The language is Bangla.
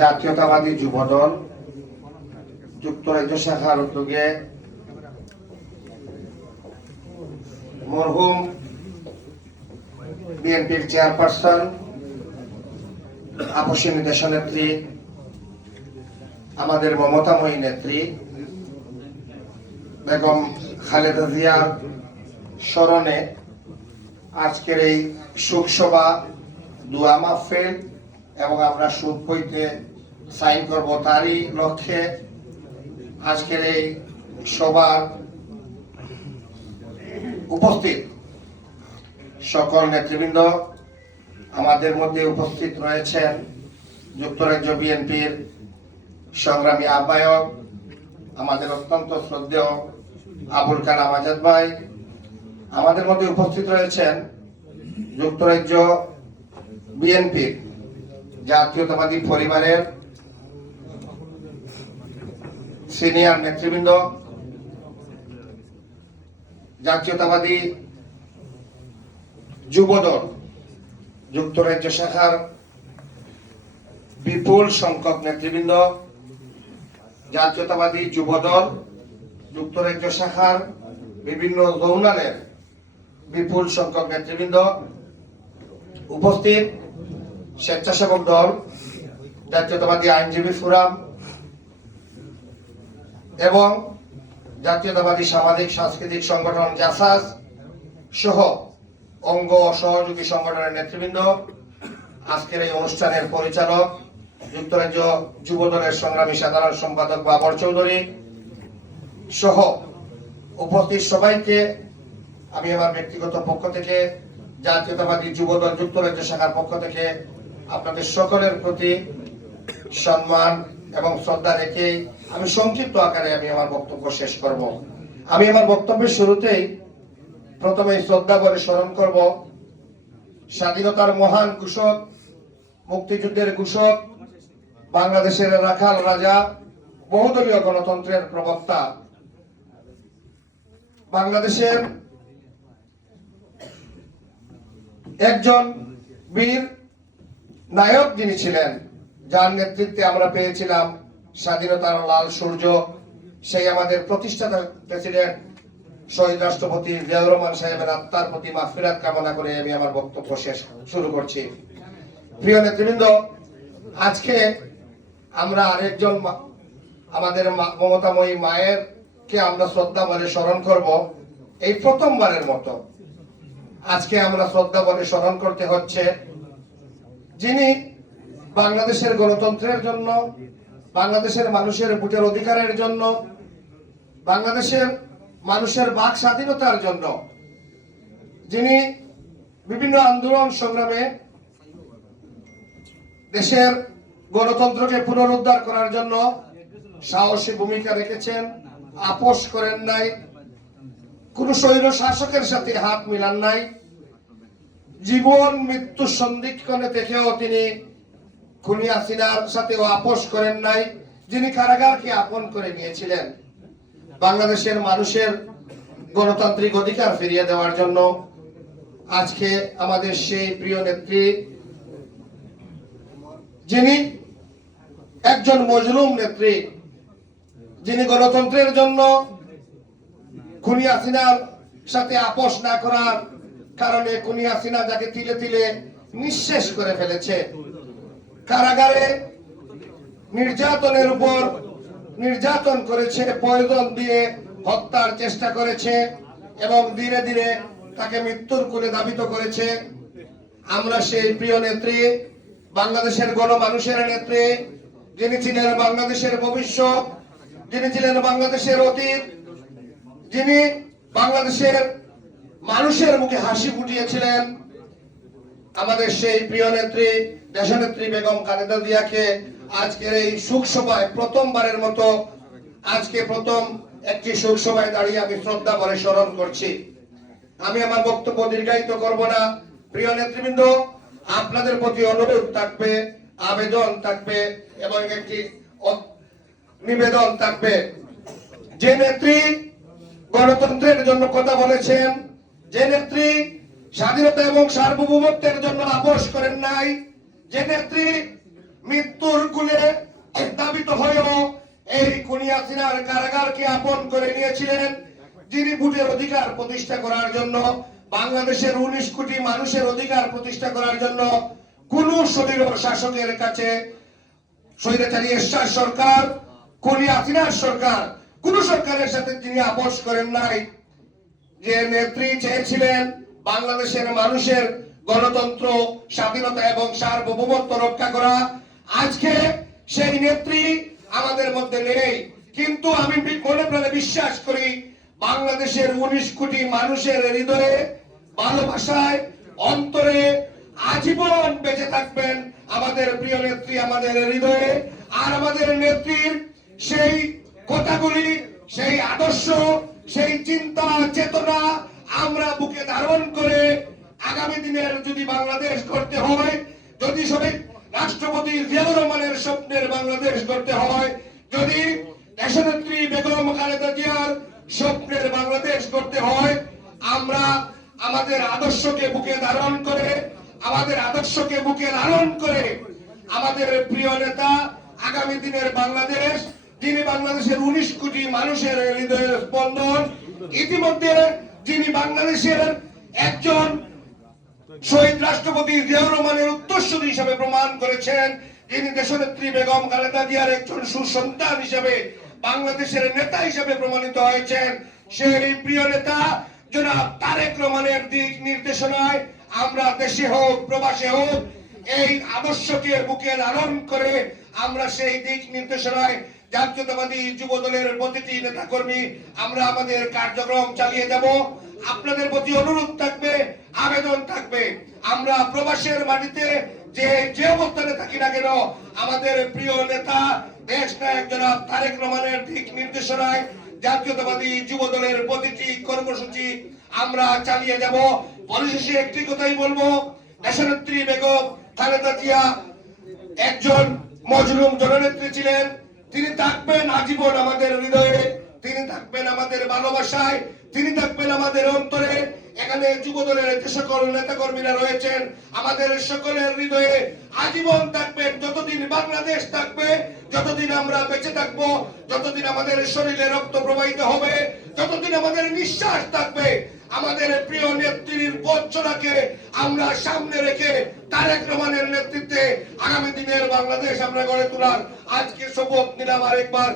জাতীয়তাবাদী যুবদল যুক্তরাজ্য শাখার উদ্যোগে মরহুম বিএনপির চেয়ারপারসন আপসী দেশনেত্রী আমাদের মমতাময়ী নেত্রী বেগম খালেদা জিয়ার স্মরণে আজকের এই শোকসভা দোয়া মাহফিল এবং আমরা শোক বইতে সাইন করব তারই লক্ষ্যে আজকের এই সভার উপস্থিত সকল নেতৃবৃন্দ, আমাদের মধ্যে উপস্থিত রয়েছেন যুক্তরাজ্য বিএনপির সংগ্রামী আহ্বায়ক আমাদের অত্যন্ত শ্রদ্ধেয় আবুল কালাম আজাদ ভাই, আমাদের মধ্যে উপস্থিত রয়েছেন যুক্তরাজ্য বিএনপির জাতীয়তাবাদী পরিবারের সিনিয়র নেতৃবৃন্দ, জাতীয়তাবাদী যুবদল যুক্তরাজ্য শাখার বিপুল সংখ্যক নেতৃবৃন্দ, জাতীয়তাবাদী যুবদল যুক্তরাজ্য শাখার বিভিন্ন জোনালের বিপুল সংখ্যক নেতৃবৃন্দ, উপস্থিত স্বেচ্ছাসেবক দল, জাতীয়তাবাদী আইনজীবী ফোরাম এবং জাতীয়তাবাদী সামাজিক সাংস্কৃতিক সংগঠন জাসাস সহ অঙ্গ ও সহযোগী সংগঠনের নেতৃবৃন্দ, আজকের এই অনুষ্ঠানের পরিচালক যুক্তরাজ্য যুবদলের সংগ্রামী সাধারণ সম্পাদক বাবর চৌধুরী সহ উপস্থিত সবাইকে আমি আমার ব্যক্তিগত পক্ষ থেকে, জাতীয়তাবাদী যুবদল যুক্তরাজ্য শাখার পক্ষ থেকে আপনাদের সকলের প্রতি সম্মান এবং শ্রদ্ধা রেখে আমি সংক্ষিপ্ত আকারে আমি আমার বক্তব্য শেষ করব। আমি আমার বক্তব্যের শুরুতেই প্রথমে শ্রদ্ধা করে স্মরণ করব স্বাধীনতার মহান ঘোষক, মুক্তিযুদ্ধের ঘোষক, বাংলাদেশের রাখাল রাজা, বহুদলীয় গণতন্ত্রের প্রবক্তা, বাংলাদেশের একজন বীর নায়ক যিনি ছিলেন, যার নেতৃত্বে আমরা পেয়েছিলাম স্বাধীনতার লাল সূর্য, সেই আমাদের প্রতিষ্ঠাতা প্রেসিডেন্ট শহীদ রাষ্ট্রপতি জিয়াউর রহমান সাহেবের আত্মার প্রতি মাগফিরাত কামনা করে আমি আমার বক্তব্য শেষ শুরু করছি। প্রিয় নেতৃবৃন্দ, আজকে আমরা আরেকজন আমাদের মমতাময়ী মায়ের কে আমরা শ্রদ্ধা বলে স্মরণ করব। এই প্রথমবারের মতো আজকে আমরা শ্রদ্ধা বলে স্মরণ করতে হচ্ছে যিনি বাংলাদেশের গণতন্ত্রের জন্য, বাংলাদেশের মানুষের ভোটের অধিকারের জন্য, বাংলাদেশের মানুষের বাক স্বাধীনতার জন্য, যিনি বিভিন্ন আন্দোলন সংগ্রামে দেশের গণতন্ত্রকে পুনরুদ্ধার করার জন্য সাহসী ভূমিকা রেখেছেন, আপোষ করেন নাই, কোন স্বৈর শাসকের সাথে হাত মিলান নাই, জীবন মৃত্যু সন্ধিক্ষণে থেকেও তিনি খুনি হাসিনার সাথেও আপোষ করেন নাই, যিনি কারাগারকে আপন করে নিয়েছিলেন বাংলাদেশের মানুষের গণতান্ত্রিক অধিকার ফিরিয়ে দেওয়ার জন্য। আজকে আমাদের সেই প্রিয় নেত্রী, যিনি একজন মজলুম নেত্রী, যিনি গণতন্ত্রের জন্য খুনি হাসিনার সাথে আপোষ না করার কারণে খুনি হাসিনা যাকে তিলে তিলে নিঃশেষ করে ফেলেছে, কারাগারে নির্যাতনের উপর নির্যাতন করেছে, পয়জন দিয়ে হত্যার চেষ্টা করেছে এবং ধীরে ধীরে তাকে মৃত্যুর কোলে ধাবিত করেছে। আমরা সেই প্রিয় নেত্রী, বাংলাদেশের গণমানুষের নেত্রী, যিনি ছিলেন বাংলাদেশের ভবিষ্যৎ, যিনি ছিলেন বাংলাদেশের অতীত, যিনি বাংলাদেশের মানুষের মুখে হাসি ফুটিয়েছিলেন, আমাদের সেই প্রিয় নেত্রী দেশনেত্রী বেগম খালেদা জিয়াকে আজকের এই শোক সভায় প্রথমবারের মতো আজকে প্রথম একটি শোক সভায় দাঁড়িয়ে আমি শ্রদ্ধা বলে স্মরণ করছি। আমি আমার বক্তব্য দীর্ঘায়িত করব না। প্রিয় নেতৃবৃন্দ, আপনাদের প্রতি অনুরোধ থাকবে, আবেদন থাকবে এবং একটি নিবেদন থাকবে। যে নেত্রী গণতন্ত্রের জন্য কথা বলেছেন, যে নেত্রী স্বাধীনতা এবং সার্বভৌমত্বের জন্য আপোষ করেন নাই, যে নেত্রী মৃত্যুর কুলে হাসিনার কারাগারকে আপন করে নিয়েছিলেন, যিনি ভোটের অধিকার প্রতিষ্ঠা করার জন্য, বাংলাদেশের 19 কোটি মানুষের অধিকার প্রতিষ্ঠা করার জন্য কোন স্বৈর শাসকের কাছে, স্বৈরাচারী এরশাদ সরকার, খুনি হাসিনার সরকার, কোন সরকারের সাথে তিনি আপোষ করেন নাই। যে নেত্রী চেয়েছিলেন বাংলাদেশের মানুষের গণতন্ত্র, স্বাধীনতা এবং সার্বভৌমত্ব রক্ষা করা, আজকে সেই নেত্রী আমাদের মধ্যে নেই। কিন্তু আমি মনে প্রাণে বিশ্বাস করি বাংলাদেশের 19 কোটি মানুষের হৃদয়ে, ভালোবাসায়, অন্তরে আজীবন বেঁচে থাকবেন আমাদের প্রিয় নেত্রী, আমাদের হৃদয়ে। আর আমাদের নেত্রীর সেই কথাগুলি, সেই আদর্শ, সেই চিন্তা চেতনা আমরা বুকে ধারণ করে আগামী দিনের যদি বাংলাদেশ গড়তে হয়, যদি সবাই রাষ্ট্রপতি জিয়াউর রহমানের স্বপ্নের বাংলাদেশ গড়তে হয়, যদি দেশনেত্রী বেগম খালেদা জিয়ার স্বপ্নের বাংলাদেশ গড়তে হয়, আমরা আমাদের আদর্শকে বুকে ধারণ করে, আমাদের আদর্শকে বুকে লালন করে আমাদের প্রিয় নেতা আগামী দিনের বাংলাদেশ, যিনি বাংলাদেশের 19 কোটি মানুষের হৃদয়ের স্পন্দন, ইতিমধ্যে যিনি বাংলাদেশের একজন শহীদ রাষ্ট্রপতি জিয়াউর রহমানের উত্তরসূরি হিসেবে প্রমাণ করেছেন, যিনি দেশনেত্রী বেগম খালেদা জিয়ার একজন সুসন্তান হিসেবে, বাংলাদেশের নেতা হিসেবে প্রমাণিত হয়েছেন, সেই প্রিয় নেতা জনাব তারেক রহমানের দিক নির্দেশনায় আমরা দেশে হোক প্রবাসে হোক এই আদর্শকে বুকে লালন করে আমরা সেই দিক নির্দেশনায় জাতীয়তাবাদী যুব দলের প্রতিটি নেতা কর্মী আমরা আমাদের কার্যক্রম চালিয়ে যাব। আপনাদের প্রতি অনুরোধ থাকবে, আবেদন থাকবে, আমরা প্রবাসের মাটিতে যে অবস্থানে থাকি না কেন আমাদের প্রিয় নেতা দেশ নায়ক জনাব তারেক রহমানের দিক নির্দেশনায় জাতীয়তাবাদী যুব দলের প্রতিটি কর্মসূচি আমরা চালিয়ে যাব। পরিশেষে একটি কথাই বলবো, দেশনেত্রী বেগম খালেদা জিয়া একজন মজলুম জননেত্রী ছিলেন, তিনি থাকবেন আজীবন আমাদের হৃদয়ে, তিনি থাকবেন আমাদের ভালোবাসায়, তিনি থাকবেন আমাদের অন্তরে। এখানে যুব দলের যে সকল নেতা কর্মীরা রয়েছেন আমাদের সকলের হৃদয়ে আজীবন থাকবেন, যতদিন বাংলাদেশ থাকবে, যতদিন আমরা বেঁচে থাকবো, যতদিন আমাদের শরীরে রক্ত প্রবাহিত হবে, যতদিন আমাদের নিঃশ্বাস থাকবে, আমাদের প্রিয় নেত্রীর পথচলাকে আমরা সামনে রেখে তারেক রহমানের নেতৃত্বে আগামী দিনের বাংলাদেশ আমরা গড়ে তোলার আজকে শপথ নিলাম আরেকবার।